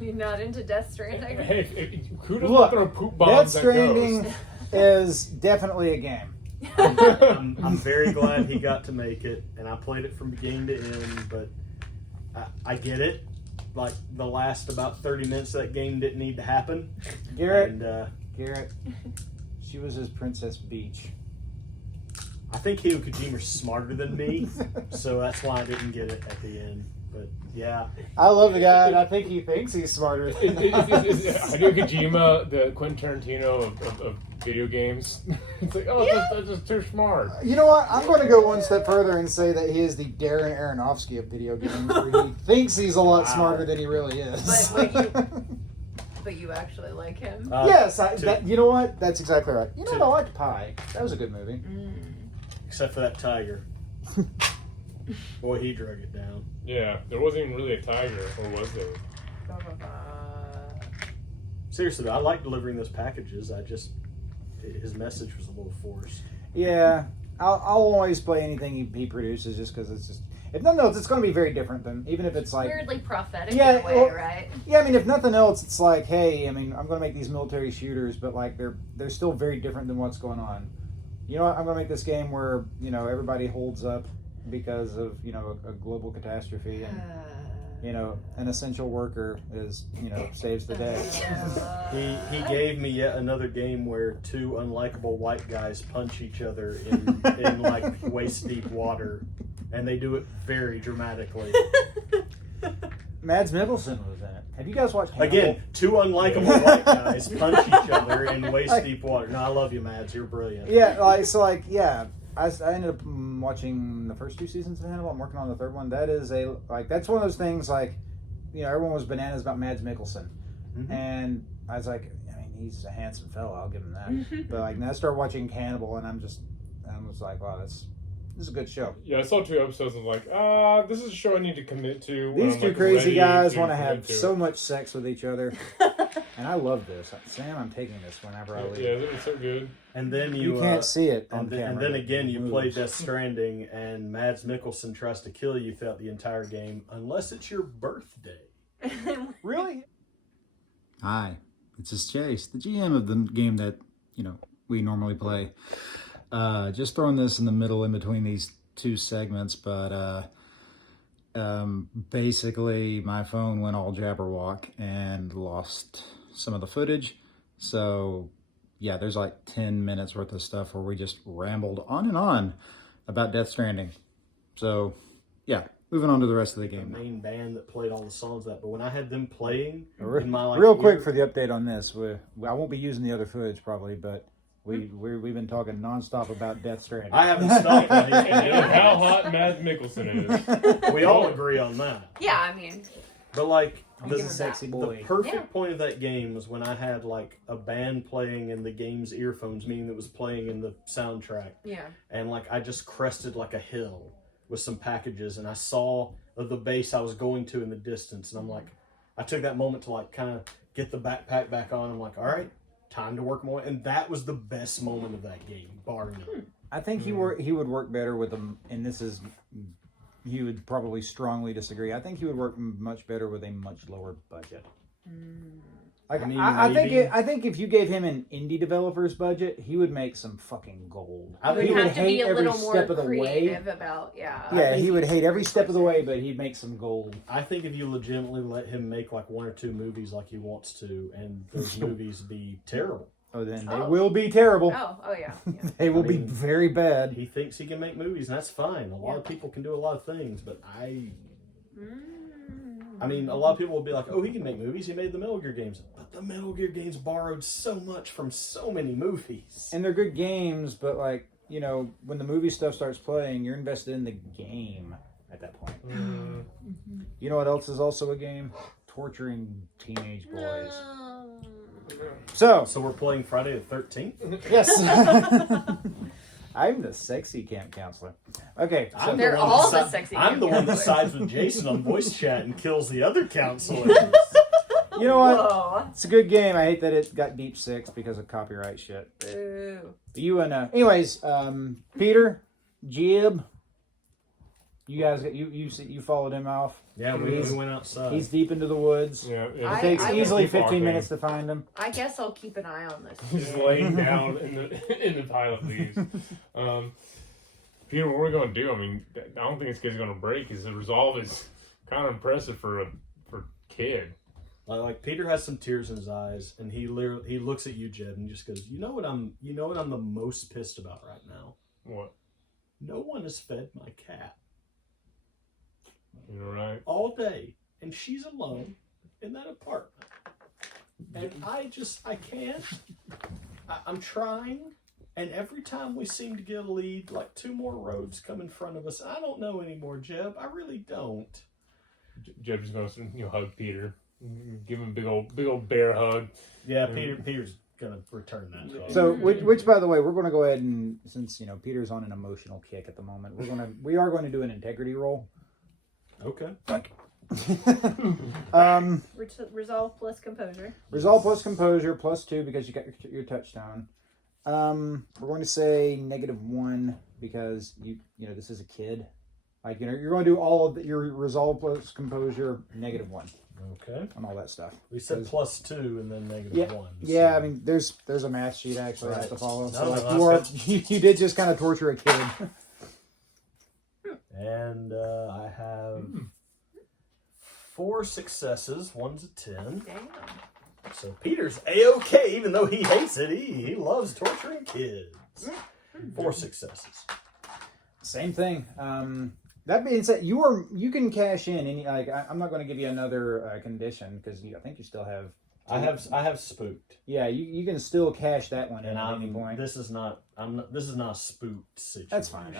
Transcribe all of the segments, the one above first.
You're not into Death Stranding? Hey, who doesn't throw poop bombs Death at Stranding ghosts? is definitely a game. I'm very glad he got to make it, and I played it from beginning to end, but I get it. Like, the last about 30 minutes of that game didn't need to happen. Garrett, And, Garrett, she was his Princess Beach. I think Hideo Kojima's smarter than me, so that's why I didn't get it at the end. But, yeah. I love the guy, and I think he thinks he's smarter than Hideo Kojima, the Quentin Tarantino of video games. It's like, that's just too smart. You know what? I'm going to go one step further and say that he is the Darren Aronofsky of video games, where he thinks he's a lot smarter than he really is. But you actually like him? Yes, you know what? That's exactly right. You know what? I liked Pi. That was a good movie. Except for that tiger. Boy, he drug it down. Yeah, there wasn't even really a tiger, or was there? Seriously, though, I like delivering those packages. His message was a little forced. Yeah, I'll always play anything he produces just because it's just... If nothing else, it's going to be very different than... Even if it's like... Weirdly prophetic in a way, right? Yeah, I mean, if nothing else, it's like, hey, I mean, I'm going to make these military shooters, but like they're still very different than what's going on. You know what? I'm going to make this game where, everybody holds up because of, a global catastrophe, and an essential worker saves the day. He gave me yet another game where two unlikable white guys punch each other in like waist deep water, and they do it very dramatically. Mads Mikkelsen was in it. Have you guys watched Hannibal? Again, two unlikable white guys punch each other in waist deep water. No, I love you, Mads. You're brilliant. Yeah, I ended up watching the first 2 seasons of Hannibal. I'm working on the third one. That is that's one of those things everyone was bananas about Mads Mikkelsen. Mm-hmm. And I was like, I mean, he's a handsome fella, I'll give him that. But then I started watching Hannibal, and I was like, wow, this is a good show. Yeah, I saw 2 episodes and was like, this is a show I need to commit to. These two crazy guys want to have so much sex with each other. And I love this. Sam, I'm taking this whenever I leave. Yeah, it's so good. And then you can't see it on camera. And then again, you play Death Stranding, and Mads Mikkelsen tries to kill you throughout the entire game, unless it's your birthday. Really? Hi, this is Chase, the GM of the game that, we normally play. Just throwing this in the middle in between these 2 segments, but basically my phone went all jabberwock and lost some of the footage. So yeah, there's like 10 minutes worth of stuff where we just rambled on and on about Death Stranding. So yeah, moving on to the rest of the game. The main band that played all the songs but when I had them playing in my real quick for the update on this, I won't be using the other footage probably, but we've been talking nonstop about Death Stranding. I haven't stopped. And how hot Mads Mikkelsen is. We all agree on that. Yeah, I mean, but he's a sexy boy. The perfect point of that game was when I had a band playing in the game's earphones, meaning it was playing in the soundtrack. Yeah. And I just crested a hill with some packages, and I saw the base I was going to in the distance, and I took that moment to kind of get the backpack back on. I'm like, all right, time to work more, and that was the best moment of that game, bar none. I think he would work better with them, and he would probably strongly disagree. I think he would work much better with a much lower budget. I think if you gave him an indie developer's budget, he would make some fucking gold. He would have to be a little more creative about, Yeah, he would hate every step of the way, but he'd make some gold. I think if you legitimately let him make 1 or 2 movies like he wants to, and those movies be terrible. Oh, then they will be terrible. Oh yeah. They will be very bad. He thinks he can make movies, and that's fine. A lot of people can do a lot of things, but I mean, a lot of people will be like, oh, he can make movies. He made the Metal Gear games. But the Metal Gear games borrowed so much from so many movies. And they're good games, but when the movie stuff starts playing, you're invested in the game at that point. You know what else is also a game? Torturing teenage boys. So we're playing Friday the 13th? Yes. I'm the sexy camp counselor. Okay. So they're all the sexy camp I'm the one that sides with Jason on voice chat and kills the other counselors. You know what? Whoa. It's a good game. I hate that it got deep 6 because of copyright shit. Boo. Anyways, Peter, Jib, You guys, you followed him off. Yeah, we went outside. He's deep into the woods. Yeah, It takes easily 15 minutes to find him. I guess I'll keep an eye on this. He's laying down in the pile of leaves. Peter, what are we going to do? I mean, I don't think this kid's going to break. His resolve is kind of impressive for a kid. Like Peter has some tears in his eyes, and he looks at you, Jed, and just goes, "You know what I'm the most pissed about right now? What? No one has fed my cat. You're right. All day, and she's alone in that apartment, and I can't. I'm trying." And every time we seem to get a lead, like 2 more roads come in front of us. I don't know anymore, Jeb. I really don't. Jeb's going to hug Peter, give him a big old bear hug. Yeah, Peter's gonna return that hug. So, which by the way, we're going to go ahead and since Peter's on an emotional kick at the moment, we are going to do an integrity roll. Okay. Resolve plus composure. Resolve plus composure plus 2 because you got your touchstone. We're going to say -1 because this is a kid. Like you're going to do all of your resolve plus composure -1. Okay. On all that stuff. We said +2 and then -1. Yeah, I mean there's a math sheet actually I have to follow. So No, you did just kind of torture a kid. And I have 4 successes. 1's a 10. Damn. So Peter's A-okay, even though he hates it. He loves torturing kids. 4 successes. Same thing. That being said, you can cash in any. Like I'm not going to give you another condition because I think you still have. I have spooked. Yeah, you can still cash that one in And at any point. this is not a spooked situation. That's fine.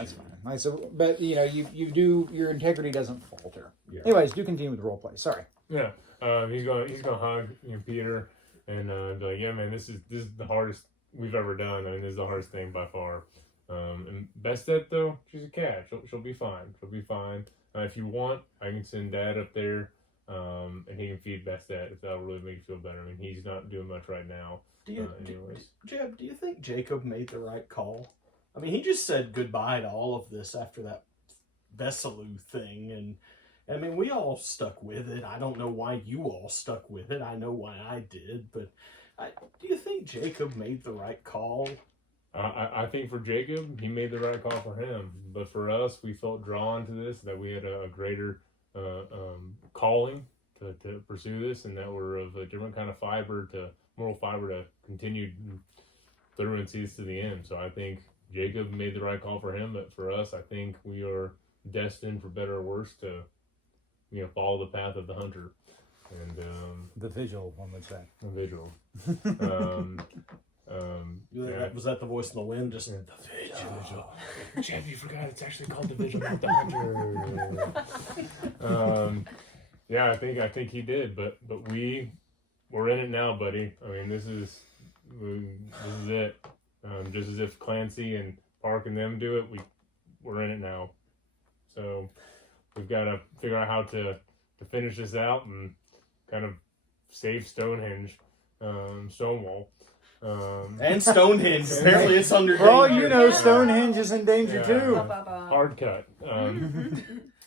Like so, but you do your integrity doesn't falter. Yeah. Anyways, do continue with the role play. Sorry. Yeah. He's gonna hug Peter and be like, yeah, man, this is the hardest we've ever done. I mean, this is the hardest thing by far. And Bestet though, she's a cat. She'll be fine. She'll be fine. If you want, I can send Dad up there, and he can feed Bestet if that'll really make you feel better. I mean, he's not doing much right now. Jeb, do you think Jacob made the right call? I mean, he just said goodbye to all of this after that Vesalou thing, and I mean, we all stuck with it. I don't know why you all stuck with it. I know why I did, but do you think Jacob made the right call? I think for Jacob, he made the right call for him. But for us, we felt drawn to this, that we had a greater calling to pursue this, and that we're of a different kind of moral fiber to continue through and see this to the end. So I think Jacob made the right call for him, but for us, I think we are destined, for better or worse, to follow the path of the hunter. And the Vigil, one would say. The Vigil. Was that the voice in the wind? Just the Vigil. Jeff, you forgot it's actually called the Vigil, not the Hunter. Yeah, I think he did, but we're in it now, buddy. I mean, this is it. Just as if Clancy and Park and them do it, we're in it now. So we've got to figure out how to finish this out and kind of save Stonewall. And Stonehenge. Apparently it's under danger. Oh, Stonehenge is in danger too. Hard cut.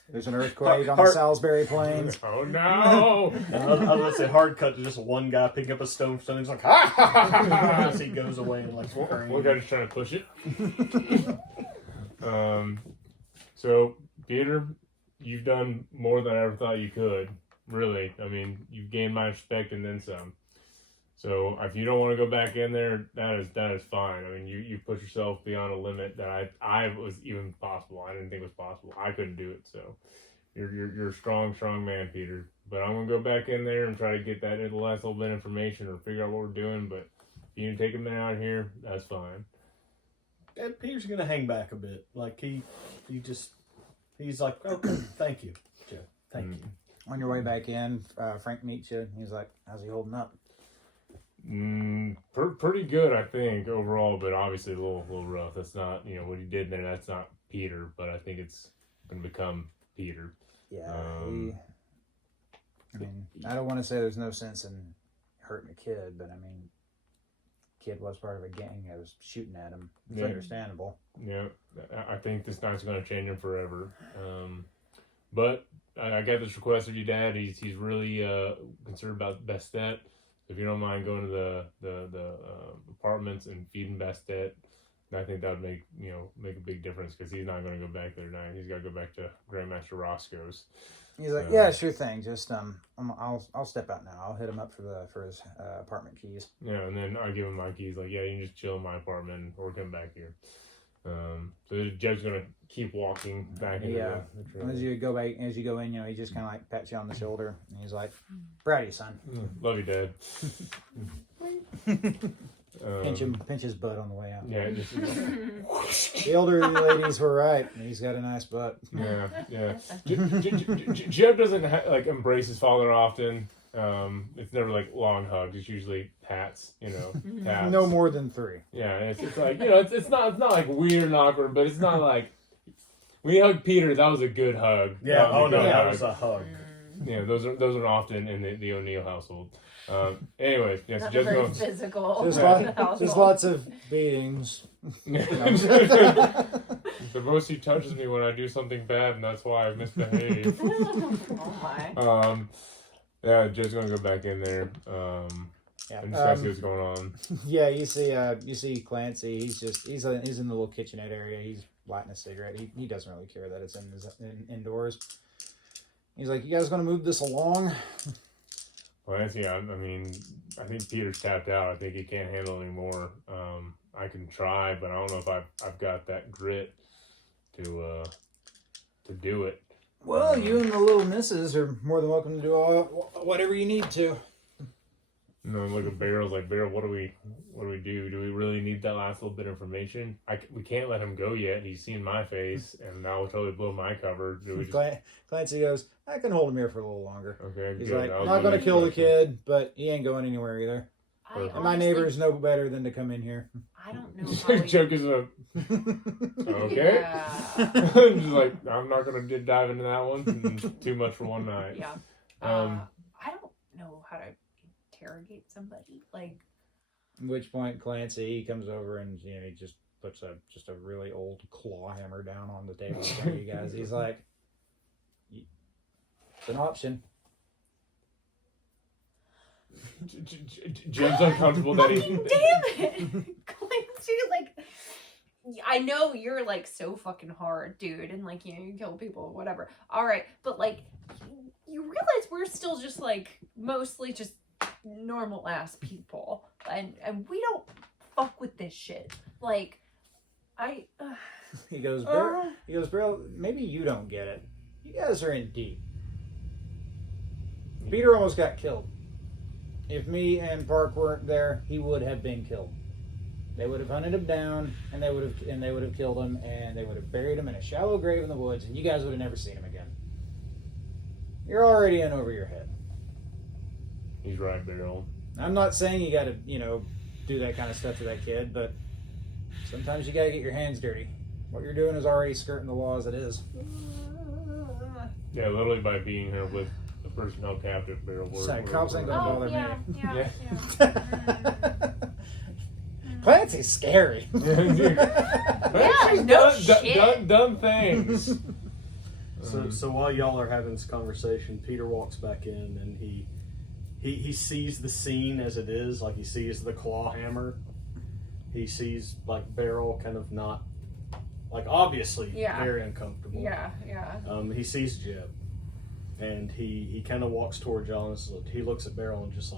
There's an earthquake on the Salisbury Plains. Oh no! I was going to say hard cut to just one guy picking up a stone. He's like, ha ha ha ha! As he goes away and like, one guy just trying to push it. So Peter, you've done more than I ever thought you could. Really, I mean, you've gained my respect and then some. So if you don't want to go back in there, that is fine. I mean, you push yourself beyond a limit that I was even possible. I didn't think was possible. I couldn't do it. So you're a strong man, Peter. But I'm gonna go back in there and try to get that last little bit of information or figure out what we're doing. But if you need to take a minute out here, that's fine. And Peter's gonna hang back a bit. Like he's like, okay, thank you, Jeff. Thank you. On your way back in, Frank meets you. He's like, how's he holding up? Pretty good, I think, overall, but obviously a little rough. That's not, what he did there, that's not Peter, but I think it's going to become Peter. Yeah. I don't want to say there's no sense in hurting a kid, but I mean, kid was part of a gang that was shooting at him. It's understandable. Yeah, I think this night's going to change him forever. But I got this request of your dad. He's really concerned about Bastet. If you don't mind going to the apartments and feeding Bastet, I think that would make a big difference because he's not going to go back there tonight. He's got to go back to Grandmaster Roscoe's. He's like, yeah, sure thing. Just I'll step out now. I'll hit him up for his apartment keys. Yeah, and then I give him my keys. Like, yeah, you can just chill in my apartment or come back here. So Jeb's gonna keep walking back into the trailer. As you go in, he just kind of like pats you on the shoulder, and he's like, "Proud of you, son. Love you, Dad." Pinch his butt on the way out. Yeah, just the elderly ladies were right. He's got a nice butt. Yeah. Jeb doesn't embrace his father often. It's never like long hugs. It's usually pats. Taps. No more than 3. Yeah, and it's like it's not like weird and awkward, but it's not like when you hug Peter, that was a good hug. Yeah. That was a hug. Yeah, those are often in the O'Neill household. Anyways, yes, Not just very go. physical. There's lots of beatings. The most he touches me when I do something bad, and that's why I misbehave. Oh my. Yeah, Joe's gonna go back in there. And just see what's going on. Yeah, you see Clancy. He's in the little kitchenette area. He's lighting a cigarette. He doesn't really care that it's indoors. He's like, "You guys gonna move this along?" Clancy, I mean, I think Peter's tapped out. I think he can't handle it anymore. I can try, but I don't know if I've got that grit to do it. Well, you and the little missus are more than welcome to do whatever you need to. Look at Beryl's like, Beryl, what do we do? Do we really need that last little bit of information? We can't let him go yet. He's seen my face, and now we'll totally blow my cover. Do we just... Clancy goes, I can hold him here for a little longer. Okay, he's good. like, I'm not going to kill the kid, but he ain't going anywhere either. And my neighbors know better than to come in here. I don't know how Joke is a... Okay. Yeah. Just like, I'm not going to dive into that one. Too much for one night. Yeah. I don't know how to interrogate somebody. Like... At which point Clancy, he comes over and he just puts a really old claw hammer down on the table for you guys. He's like, it's an option. Jim's uncomfortable that he... Damn it! Clancy, I know you're so fucking hard, dude, and you kill people, whatever. All right, but you realize we're still just mostly just normal ass people, and we don't fuck with this shit. He goes, Beryl, maybe you don't get it. You guys are in deep. Peter almost got killed. If me and Park weren't there, he would have been killed. They would have hunted him down, and they would have killed him, and they would have buried him in a shallow grave in the woods, and you guys would have never seen him again. You're already in over your head. He's right, Beryl. I'm not saying you got to, do that kind of stuff to that kid, but sometimes you got to get your hands dirty. What you're doing is already skirting the law as it is. Yeah, literally by being here with the person held captive, Beryl. Cops ain't gonna bother me. Yeah. Clancy's scary. Dumb things. So while y'all are having this conversation, Peter walks back in and he sees the scene as it is. He sees the claw hammer. He sees Beryl kind of not, obviously very uncomfortable. Yeah. He sees Jeb, and he kind of walks towards y'all and he looks at Beryl and just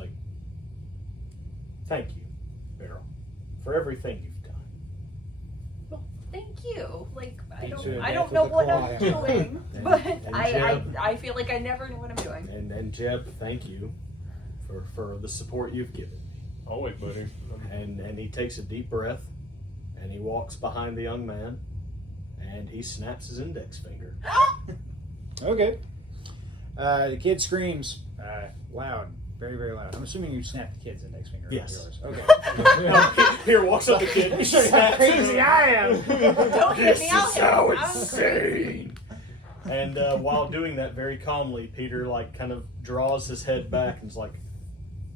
thank you, Beryl, for everything you've done. Well, thank you. I don't know what I'm doing, but Jeb, I feel like I never know what I'm doing. And Jeb, thank you for the support you've given me. Always, buddy. And he takes a deep breath, and he walks behind the young man, and he snaps his index finger. Okay. The kid screams loud, very, very loud. I'm assuming you snapped the kid's index finger. Yes. Yours. Okay. Here walks up the kid. You show you how crazy I am. Don't get me out here. so I'm insane. And while doing that very calmly, Peter kind of draws his head back and is like,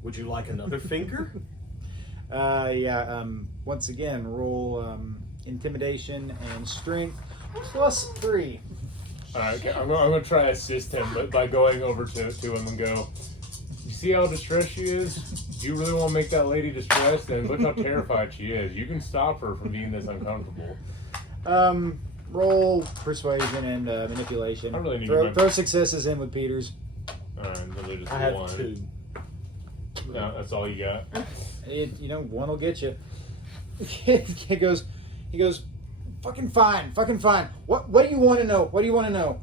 would you like another finger? Once again, roll intimidation and strength +3. All right, okay. I'm gonna try to assist him, but by going over to him and go. You see how distressed she is? Do you really want to make that lady distressed? And look how terrified she is. You can stop her from being this uncomfortable. Roll persuasion and manipulation. I really need throw successes in with Peter's. All right, then there's I have one. 2. No, that's all you got. One will get you. He goes, fucking fine. What do you want to know? What do you want to know?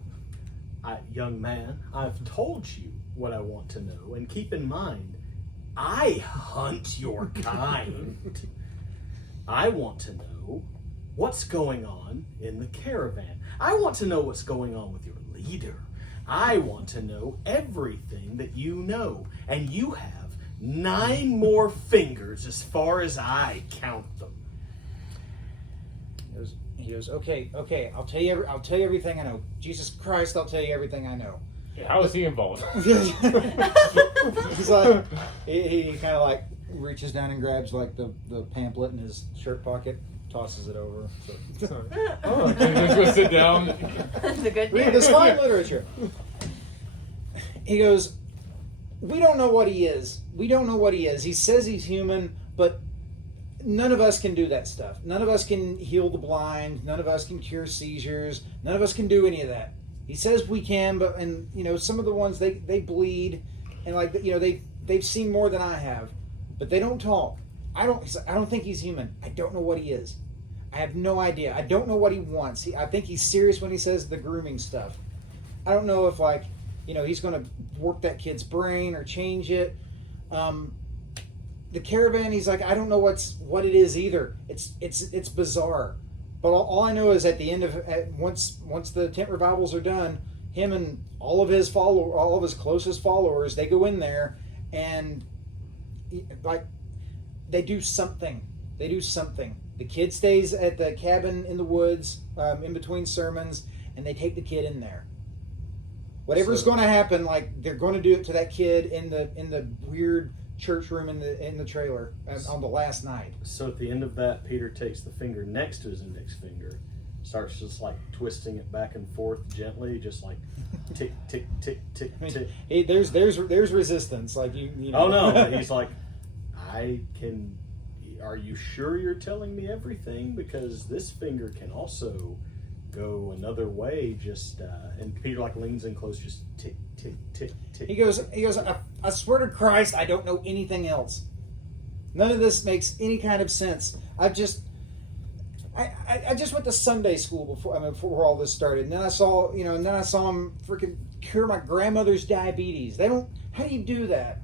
Young man, I've told you what I want to know, and keep in mind, I hunt your kind. I want to know what's going on in the caravan. I want to know what's going on with your leader. I want to know everything that you know, and you have 9 more fingers as far as I count them. He goes, okay, I'll tell you everything I know. Jesus Christ, I'll tell you everything I know. How is he involved? He's like, he kind of like reaches down and grabs like the pamphlet in his shirt pocket, tosses it over. So. Oh, can you just go sit down? The good Read news. this fine literature. He goes, we don't know what he is. He says he's human, but none of us can do that stuff. None of us can heal the blind. None of us can cure seizures. None of us can do any of that. He says we can, but some of the ones they bleed, and they've seen more than I have, but they don't talk. I don't think he's human. I don't know what he is. I have no idea. I don't know what he wants. I think he's serious when he says the grooming stuff. I don't know if he's going to warp that kid's brain or change it. The caravan, he's like, I don't know what it is either. It's bizarre. But all I know is at the end of once the tent revivals are done, him and all of his closest followers, they go in there and they do something. The kid stays at the cabin in the woods in between sermons, and they take the kid in there. Whatever's going to happen, they're going to do it to that kid in the weird church room in the trailer on the last night. So at the end of that, Peter takes the finger next to his index finger, starts just twisting it back and forth gently, just tick tick tick tick tick. Hey, there's resistance, you know. Oh no, he's like, I can. Are you sure you're telling me everything? Because this finger can also go another way. And Peter leans in close, just tick tick tick tick. He goes. I swear to Christ, I don't know anything else. None of this makes any kind of sense. I just went to Sunday school before all this started, and then I saw him freaking cure my grandmother's diabetes. How do you do that?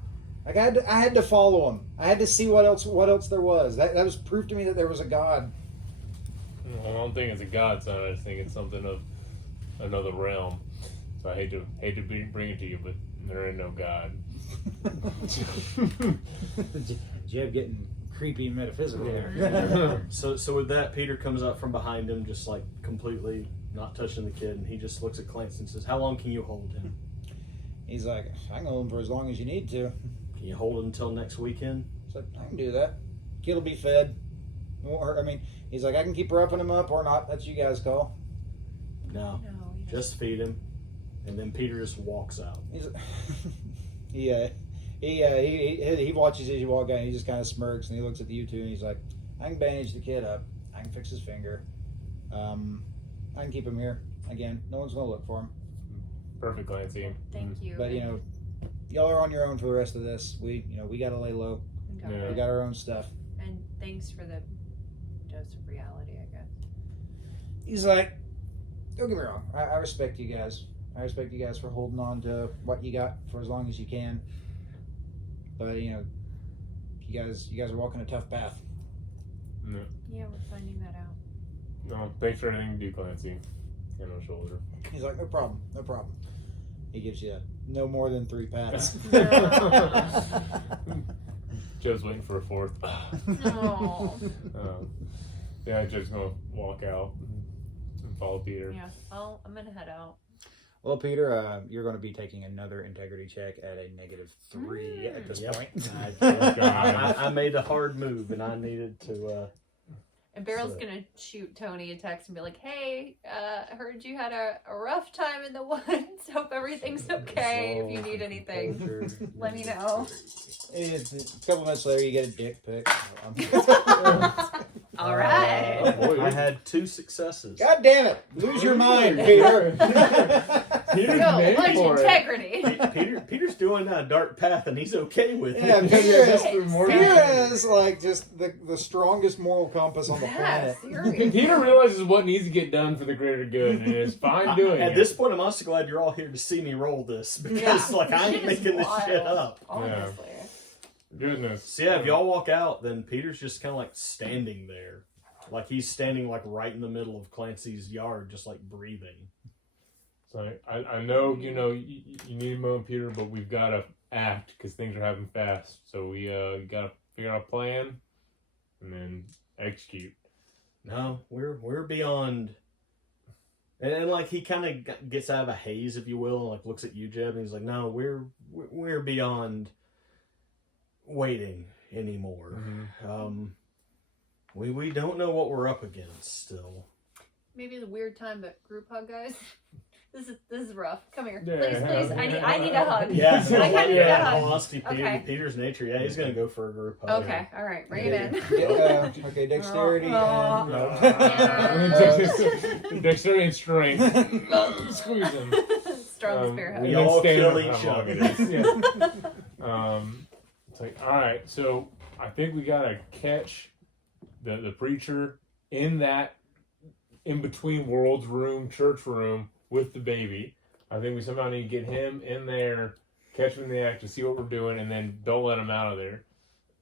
I had to follow him. I had to see what else there was. That was proof to me that there was a God. I don't think it's a god, son. I just think it's something of another realm. So I hate to bring it to you, but there ain't no god. Jeb getting creepy and metaphysical there. So with that, Peter comes up from behind him, just completely not touching the kid, and he just looks at Clance and says, "How long can you hold him?" He's like, "I can hold him for as long as you need to." Can you hold him until next weekend? He's like, "I can do that. Kid will be fed. He's like, I can keep roughing him up or not. That's you guys' call." No, just feed him, and then Peter just walks out. He watches as you walk out, and he just kind of smirks, and he looks at you two, and he's like, "I can bandage the kid up. I can fix his finger. I can keep him here. Again, no one's gonna look for him." Perfect, Clancy. Thank you. But y'all are on your own for the rest of this. We gotta lay low. Yeah. We got our own stuff. And thanks for the dose of reality, I guess. He's like, don't get me wrong. I respect you guys. I respect you guys for holding on to what you got for as long as you can. But you guys are walking a tough path. No. Yeah, we're finding that out. No, thanks for everything you do, Clancy. Hand on shoulder. He's like, no problem. He gives you no more than 3 pats. Joe's waiting for a 4th. No. Yeah, Joe's gonna walk out and follow Peter. Yeah. Well, I'm gonna head out. Well, Peter, you're going to be taking another integrity check at a -3 at this point. I made a hard move, and I needed to And Beryl's So- gonna shoot Tony a text and be like, "Hey, I heard you had a rough time in the woods. Hope everything's okay. If you need anything, let me know." A couple minutes later, you get a dick pic. All right. boy, I had 2 successes. God damn it! Lose your mind, Peter. Peter's No, made much for it. integrity. Peter's doing that dark path, and he's okay with Yeah, it. Peter is like just the strongest moral compass on the Yeah, planet. seriously. Peter realizes what needs to get done for the greater good, and is fine doing At it. this point, I'm also glad you're all here to see me roll this because, like, I ain't Shit is making this shit wild, up. Honestly. Goodness. So yeah, if y'all walk out, then Peter's just kind of like standing there, like he's standing like right in the middle of Clancy's yard, just like breathing. So I know you need a moment, Peter, but we've got to act because things are happening fast. So we got to figure out a plan and then execute. No, we're beyond. And like he kind of gets out of a haze, if you will, and like looks at you, Jeb, and he's like, "No, we're beyond waiting anymore. We don't know what we're up against still." Maybe it's a weird time, but group hug, guys. This is rough. Come here, Yeah. please. I need a hug. Yeah, I kind of need a in hug. all honesty, Okay. Peter's nature. Yeah, he's gonna go for a group hug. Okay, all right, bring it in. Okay, dexterity and Dexterity and strength. Squeeze him. Strong spear we hug. all stand kill up each how long other. it is. Yeah. It's like, all right, so I think we gotta catch the preacher in that in between worlds room, church room with the baby. I think we somehow need to get him in there, catch him in the act, to see what we're doing, and then don't let him out of there.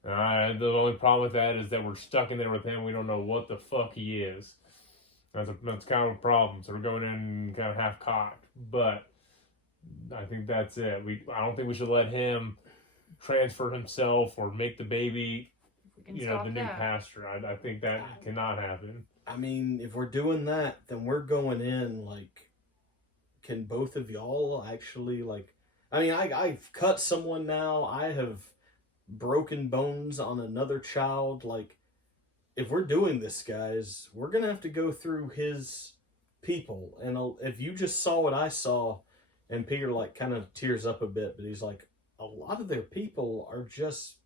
The only problem with that is that we're stuck in there with him. We don't know what the fuck he is. That's kind of a problem. So we're going in kind of half cocked, but I think that's it. I don't think we should let him transfer himself or make the baby, We can the stop new that. pastor. I think that cannot happen. I mean, if we're doing that, then we're going in like. Can both of y'all actually like? I mean, I've cut someone now. I have broken bones on another child. Like, if we're doing this, guys, we're gonna have to go through his people. And if you just saw what I saw, and Peter like kind of tears up a bit, but he's like, a lot of their people are just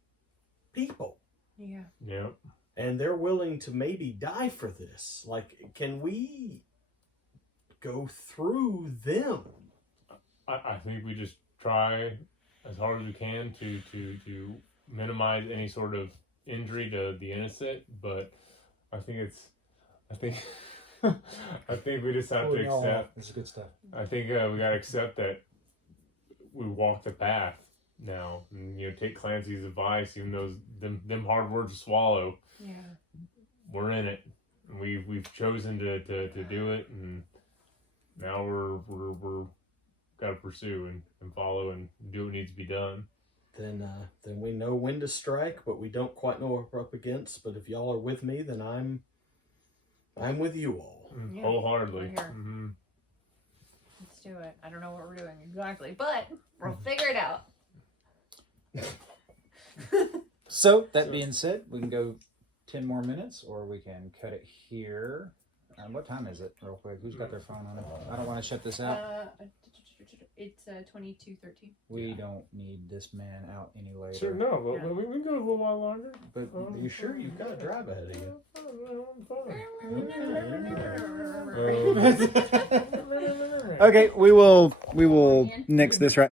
people. Yeah. Yep. And they're willing to maybe die for this. Like, can we go through them? I think we just try as hard as we can to minimize any sort of injury to the innocent, but I think I think we just have to accept. This is good stuff. I think we gotta accept that we walk the path now, and take Clancy's advice, even though them hard words to swallow. Yeah. We're in it. And we've chosen to do it, and now we're gotta pursue and follow and do what needs to be done. Then we know when to strike, but we don't quite know what we're up against. But if y'all are with me, then I'm with you all. Yeah, Wholeheartedly. we're here. Mm-hmm. Let's do it. I don't know what we're doing exactly, but we'll figure it out. So, that being said, we can go 10 more minutes, or we can cut it here. What time is it, real quick? Who's got their phone on it? I don't want to shut this out. It's 22:13. We don't need this man out any later. Sure, no, but Yeah. we can go a little while longer. But Are you sure you've got a drive ahead of you? okay, we will nix this right